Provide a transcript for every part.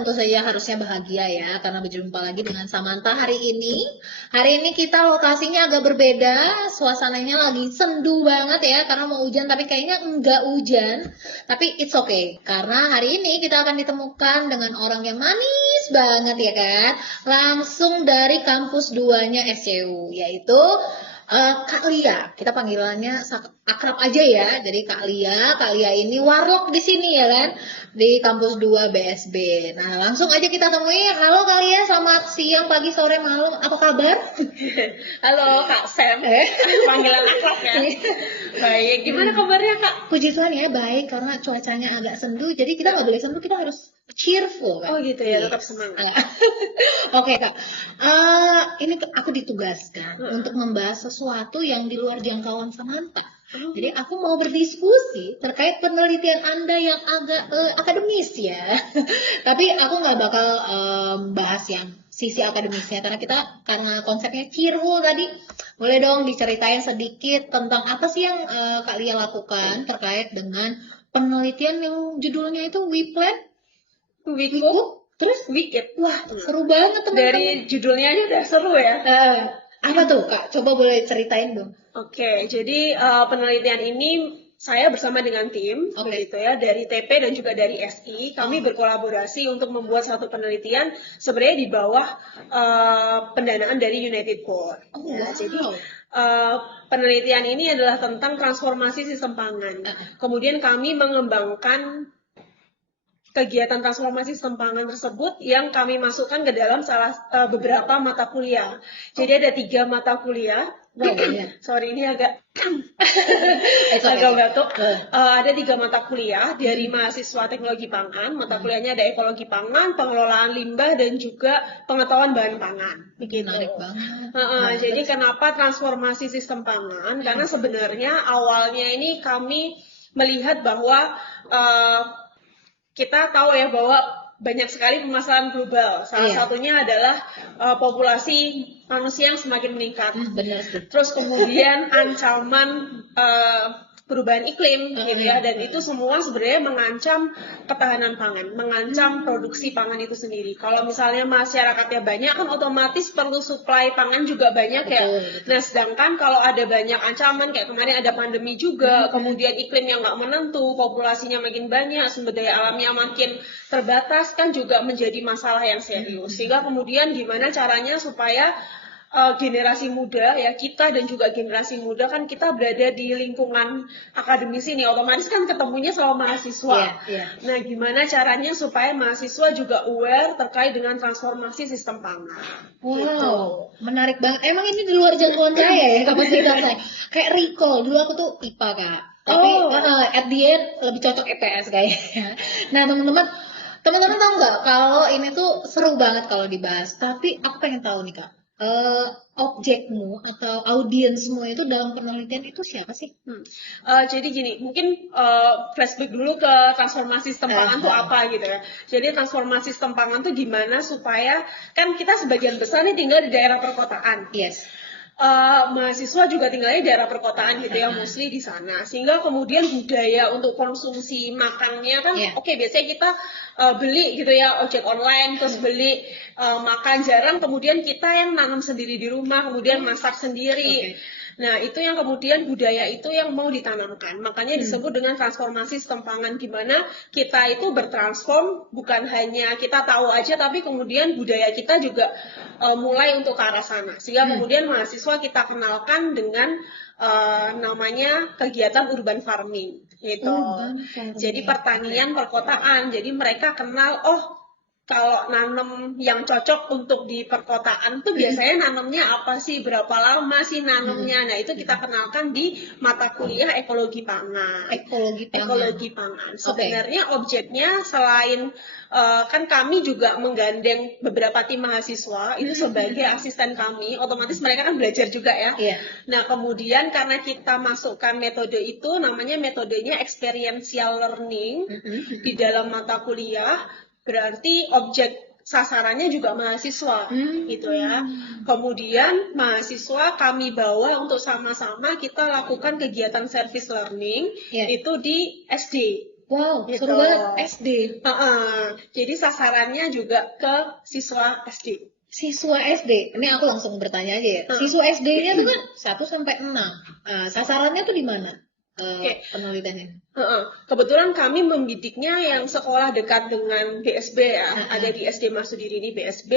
tentu saja harusnya bahagia ya karena berjumpa lagi dengan Samantha hari ini. Hari ini kita lokasinya agak berbeda, suasananya lagi sendu banget ya karena mau hujan tapi kayaknya enggak hujan. Tapi it's okay karena hari ini kita akan ditemukan dengan orang yang manis banget ya kan. Langsung dari kampus 2-nya SCU yaitu Kak Lia, kita panggilannya akrab aja ya. Jadi Kak Lia ini warlock di sini ya kan, di kampus 2 BSB. Nah, langsung aja kita temui. Halo Kak Lia, selamat siang, pagi, sore, malam. Apa kabar? Halo Kak Sam, panggilan akrab ya. Baik, gimana kabarnya Kak? Puji Tuhan ya, baik karena cuacanya agak sendu. Jadi kita nggak boleh sendu, kita harus cheerful kan? Oh gitu ya, tetap semangat. Oke Kak, ini aku ditugaskan untuk membahas sesuatu yang di luar jangkauan Samantha. Jadi aku mau berdiskusi terkait penelitian Anda yang agak akademis ya. Tapi aku nggak bakal bahas yang sisi akademisnya karena konsepnya cheerful tadi. Boleh dong diceritain sedikit tentang apa sih yang Kak Lia lakukan terkait dengan penelitian yang judulnya itu We Plan Wiku, terus Wicked. wah seru banget teman-teman. Dari judulnya aja udah seru ya. Apa tuh Kak? Coba boleh ceritain dong. Oke, jadi penelitian ini saya bersama dengan tim, gitu ya, dari TP dan juga dari SI, kami berkolaborasi untuk membuat satu penelitian sebenarnya di bawah pendanaan dari United Port. Jadi penelitian ini adalah tentang transformasi sistem pangan. Kemudian kami mengembangkan kegiatan transformasi sistem pangan tersebut yang kami masukkan ke dalam beberapa mata kuliah. Jadi ada 3 mata kuliah. Sorry, ini agak agak batuk. Ada 3 mata kuliah dari mahasiswa teknologi pangan. Mata kuliahnya ada ekologi pangan, pengelolaan limbah, dan juga pengetahuan bahan pangan. Begitu. Menarik banget. Jadi kenapa transformasi sistem pangan? Karena sebenarnya awalnya ini kami melihat bahwa kita tahu ya bahwa banyak sekali permasalahan global. Salah satunya adalah populasi manusia yang semakin meningkat. Benar sih. Terus kemudian ancaman perubahan iklim, gitu ya. Dan itu semua sebenarnya mengancam ketahanan pangan, mengancam produksi pangan itu sendiri. Kalau misalnya masyarakatnya banyak, kan otomatis perlu suplai pangan juga banyak ya. Nah, sedangkan kalau ada banyak ancaman, kayak kemarin ada pandemi juga, kemudian iklim yang nggak menentu, populasinya makin banyak, sumber daya alamnya makin terbatas, kan juga menjadi masalah yang serius. Sehingga kemudian gimana caranya supaya generasi muda ya, kita dan juga generasi muda kan kita berada di lingkungan akademis ini, otomatis kan ketemunya sama mahasiswa. Nah, gimana caranya supaya mahasiswa juga aware terkait dengan transformasi sistem pangan. Wow, menarik banget. Emang ini di luar jangkauan saya ya kapasitas saya. Kayak recall dulu aku tuh IPA Kak. Tapi at the end lebih cocok EPS kayaknya. Nah, teman-teman tahu nggak kalau ini tuh seru banget kalau dibahas. Tapi aku pengen tahu nih Kak. Objekmu atau audiensmu itu dalam penelitian itu siapa sih? Jadi gini, mungkin flashback dulu ke transformasi sistem pangan tuh apa gitu ya. Jadi transformasi sistem pangan tuh gimana supaya, kan kita sebagian besar nih tinggal di daerah perkotaan. Mahasiswa juga tinggalnya di daerah perkotaan gitu ya, mostly di sana. Sehingga kemudian budaya untuk konsumsi makannya kan, biasanya kita beli gitu ya, ojek online, terus beli makan jarang, kemudian kita yang nanam sendiri di rumah, kemudian masak sendiri. Nah, itu yang kemudian budaya itu yang mau ditanamkan. Makanya disebut dengan transformasi sistem pangan, di mana kita itu bertransform, bukan hanya kita tahu aja, tapi kemudian budaya kita juga mulai untuk ke arah sana. Sehingga kemudian mahasiswa kita kenalkan dengan namanya kegiatan urban farming gitu. Jadi pertanian perkotaan. Jadi mereka kenal, kalau nanam yang cocok untuk di perkotaan tuh biasanya nanamnya apa sih, berapa lama sih nanamnya. Nah, itu kita kenalkan di mata kuliah ekologi pangan. Ekologi pangan. Sebenarnya objeknya selain kan kami juga menggandeng beberapa tim mahasiswa itu sebagai asisten kami, otomatis mereka kan belajar juga ya. Nah, kemudian karena kita masukkan metode itu, namanya metodenya experiential learning di dalam mata kuliah, berarti objek sasarannya juga mahasiswa gitu ya. Kemudian mahasiswa kami bawa untuk sama-sama kita lakukan kegiatan service learning itu di SD Wow, gitu. seru banget. SD. Jadi sasarannya juga ke siswa SD. Siswa SD. Ini aku langsung bertanya aja ya. Siswa SD-nya tuh kan 1 sampai 6. Sasarannya tuh di mana? Oke. Penelitiannya. Kebetulan kami membidiknya yang sekolah dekat dengan BSB ya, ada di SD Masudiri ini BSB.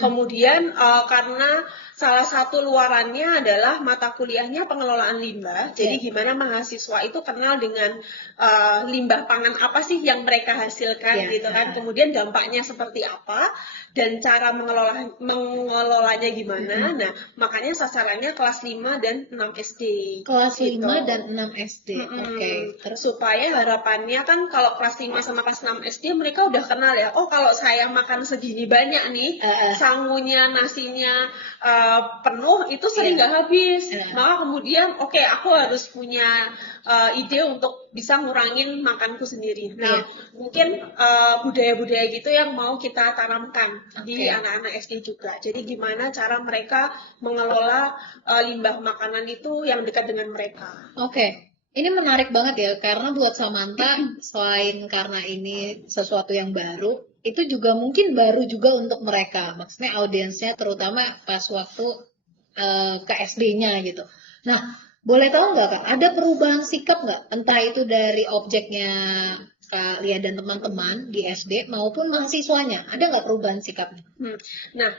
Kemudian karena salah satu luarannya adalah mata kuliahnya pengelolaan limbah. Jadi gimana mahasiswa itu kenal dengan limbah pangan apa sih yang mereka hasilkan gitu kan. Kemudian dampaknya seperti apa dan cara mengelolanya gimana. Nah, makanya sasarannya kelas 5 dan 6 SD. Kelas gitu. 5 dan 6 SD. Oke. Terus supaya harapannya kan kalau kelas 5 sama kelas 6 SD mereka udah kenal ya. Oh, kalau saya makan segini banyak nih, sangunya, nasinya penuh itu sering nggak habis. Maka kemudian oke, aku harus punya ide untuk bisa ngurangin makanku sendiri. Nah, mungkin budaya-budaya gitu yang mau kita tanamkan di anak-anak SD juga. Jadi gimana cara mereka mengelola limbah makanan itu yang dekat dengan mereka. Oke. Ini menarik banget ya, karena buat Samantha, selain karena ini sesuatu yang baru, itu juga mungkin baru juga untuk mereka. Maksudnya audiensnya terutama pas waktu ke SD-nya gitu. Nah, boleh tahu nggak Kak, ada perubahan sikap nggak? Entah itu dari objeknya Kak Lia dan teman-teman di SD maupun mahasiswanya. Ada nggak perubahan sikapnya? Nah,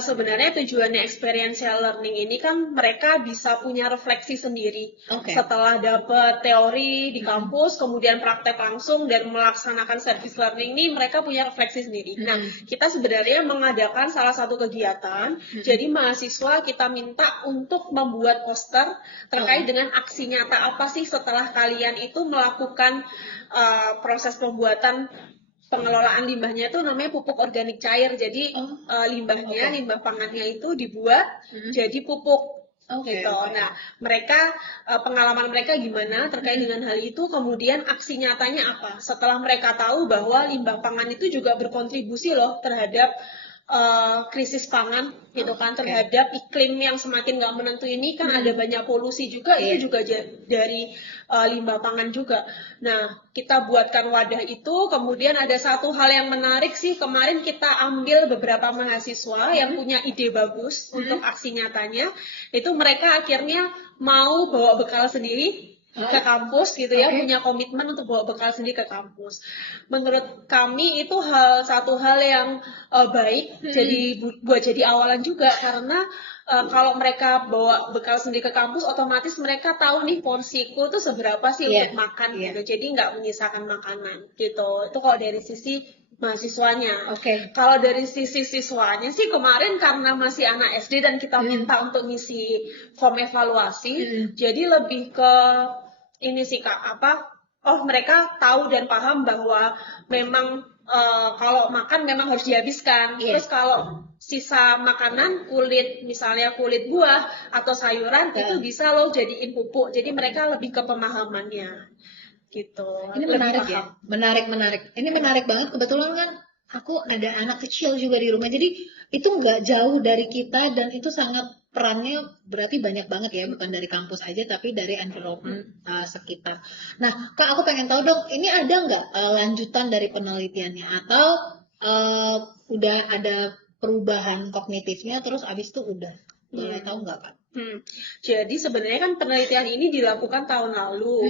sebenarnya tujuannya experiential learning ini kan mereka bisa punya refleksi sendiri. Setelah dapat teori di kampus, kemudian praktek langsung dan melaksanakan service learning ini, mereka punya refleksi sendiri. Nah, kita sebenarnya mengadakan salah satu kegiatan. Jadi mahasiswa kita minta untuk membuat poster terkait dengan aksi nyata apa sih setelah kalian itu melakukan proses pembuatan pengelolaan limbahnya itu namanya pupuk organik cair. Jadi limbah pangannya itu dibuat jadi pupuk. Gitu. Nah, mereka pengalaman mereka gimana terkait dengan hal itu, kemudian aksi nyatanya apa? Setelah mereka tahu bahwa limbah pangan itu juga berkontribusi loh terhadap krisis pangan gitu kan, terhadap iklim yang semakin nggak menentu ini kan ada banyak polusi juga, itu juga dari limbah pangan juga. Nah, kita buatkan wadah itu, kemudian ada satu hal yang menarik sih, kemarin kita ambil beberapa mahasiswa yang punya ide bagus untuk aksi nyatanya, itu mereka akhirnya mau bawa bekal sendiri ke kampus gitu ya, punya komitmen untuk bawa bekal sendiri ke kampus. Menurut kami itu satu hal yang baik, jadi awalan juga, karena kalau mereka bawa bekal sendiri ke kampus, otomatis mereka tahu nih porsiku tuh seberapa sih untuk makan gitu, jadi nggak menyisakan makanan gitu. Itu kalau dari sisi mahasiswanya. Kalau dari sisi siswanya sih kemarin karena masih anak SD dan kita minta untuk ngisi form evaluasi, jadi lebih ke ini sih Kak, mereka tahu dan paham bahwa memang kalau makan memang harus dihabiskan. Terus kalau sisa makanan, misalnya kulit buah atau sayuran, itu bisa loh jadiin pupuk. Jadi mereka lebih ke pemahamannya gitu. Ini menarik ya, menarik. Ini menarik banget. Kebetulan kan aku ada anak kecil juga di rumah, jadi itu nggak jauh dari kita dan itu sangat perannya berarti banyak banget ya, bukan dari kampus aja tapi dari environment sekitar. Nah, Kak, aku pengen tahu dong, ini ada nggak lanjutan dari penelitiannya atau udah ada perubahan kognitifnya terus abis itu udah? Boleh tahu nggak Kak? Jadi sebenarnya kan penelitian ini dilakukan tahun lalu,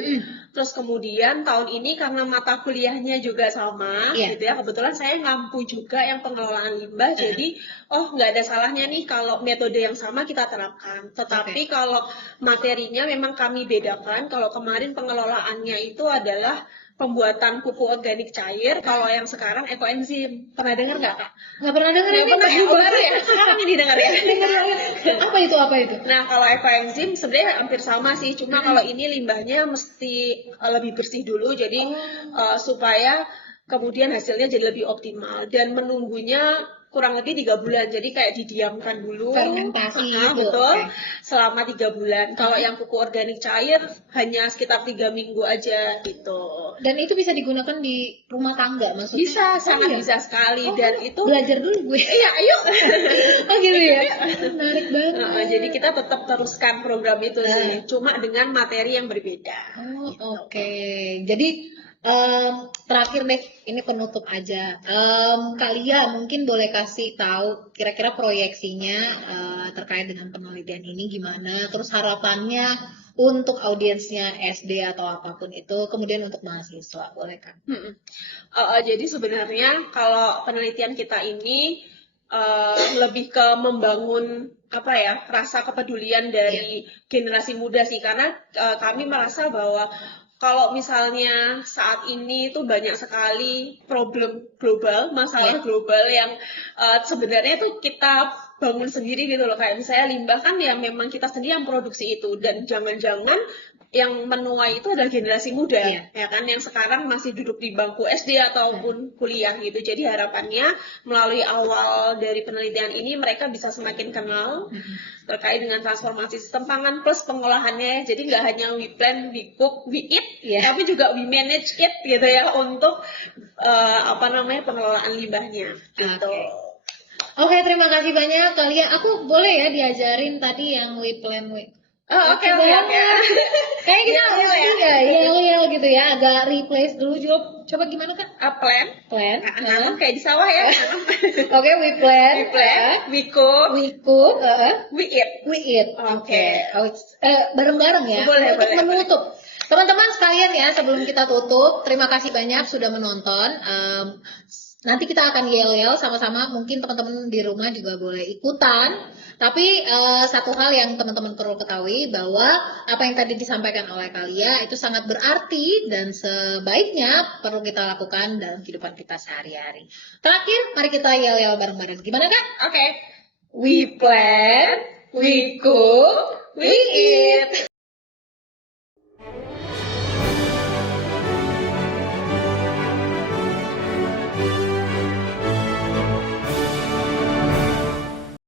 terus kemudian tahun ini karena mata kuliahnya juga sama, gitu ya. Kebetulan saya ngampu juga yang pengelolaan limbah, jadi nggak ada salahnya nih kalau metode yang sama kita terapkan. Tetapi kalau materinya memang kami bedakan. Kalau kemarin pengelolaannya itu adalah pembuatan pupuk organik cair, kalau yang sekarang ekoenzim. Pernah dengar nggak Kak? Nggak pernah dengar, ini pernah ya? Baru ya? Sekarang ini dengar ya? Apa itu? Nah, kalau ekoenzim sebenarnya hampir sama sih, cuma kalau ini limbahnya mesti lebih bersih dulu, jadi supaya kemudian hasilnya jadi lebih optimal, dan menunggunya kurang lebih 3 bulan, jadi kayak didiamkan dulu fermentasi betul selama 3 bulan. Kalau yang pupuk organik cair hanya sekitar 3 minggu aja gitu. Dan itu bisa digunakan di rumah tangga maksudnya? Bisa, sangat bisa sekali. Dan itu belajar dulu gue. Iya, ayo. Gitu ya. Menarik banget. Jadi kita tetap teruskan program itu sih, cuma dengan materi yang berbeda. Jadi Terakhir deh, ini penutup aja. Kalian mungkin boleh kasih tahu kira-kira proyeksinya terkait dengan penelitian ini gimana, terus harapannya untuk audiensnya SD atau apapun itu, kemudian untuk mahasiswa, boleh kan? Jadi sebenarnya kalau penelitian kita ini lebih ke membangun apa ya, rasa kepedulian dari generasi muda sih, karena kami merasa bahwa kalau misalnya saat ini tuh banyak sekali problem global, masalah global yang sebenarnya tuh kita bangun sendiri gitu loh, kayak misalnya limbah kan yang memang kita sendiri yang produksi itu, dan jangan-jangan yang menuai itu adalah generasi muda, ya kan, yang sekarang masih duduk di bangku SD ataupun kuliah gitu. Jadi harapannya melalui awal dari penelitian ini mereka bisa semakin kenal terkait dengan transformasi sistem pangan plus pengolahannya. Jadi nggak hanya we plan, we cook, we eat, tapi juga we manage it gitu ya untuk pengelolaan limbahnya. Gitu. Oke, terima kasih banyak kalian. Aku boleh ya diajarin tadi yang we plan we. Oke. Kayaknya kita harus juga yel gitu ya, agak replace dulu. Coba gimana kan? Plan. Kayak di sawah ya. Oke, we plan, we cook, we eat. Oke. Bareng-bareng ya. Boleh. Menutup. Teman-teman sekalian ya, sebelum kita tutup, terima kasih banyak sudah menonton. Nanti kita akan yel-yel sama-sama, mungkin teman-teman di rumah juga boleh ikutan. Tapi satu hal yang teman-teman perlu ketahui bahwa apa yang tadi disampaikan oleh Kalia itu sangat berarti dan sebaiknya perlu kita lakukan dalam kehidupan kita sehari-hari. Terakhir, mari kita yel-yel bareng-bareng. Gimana kan? Oke. We plan, we cook, we eat.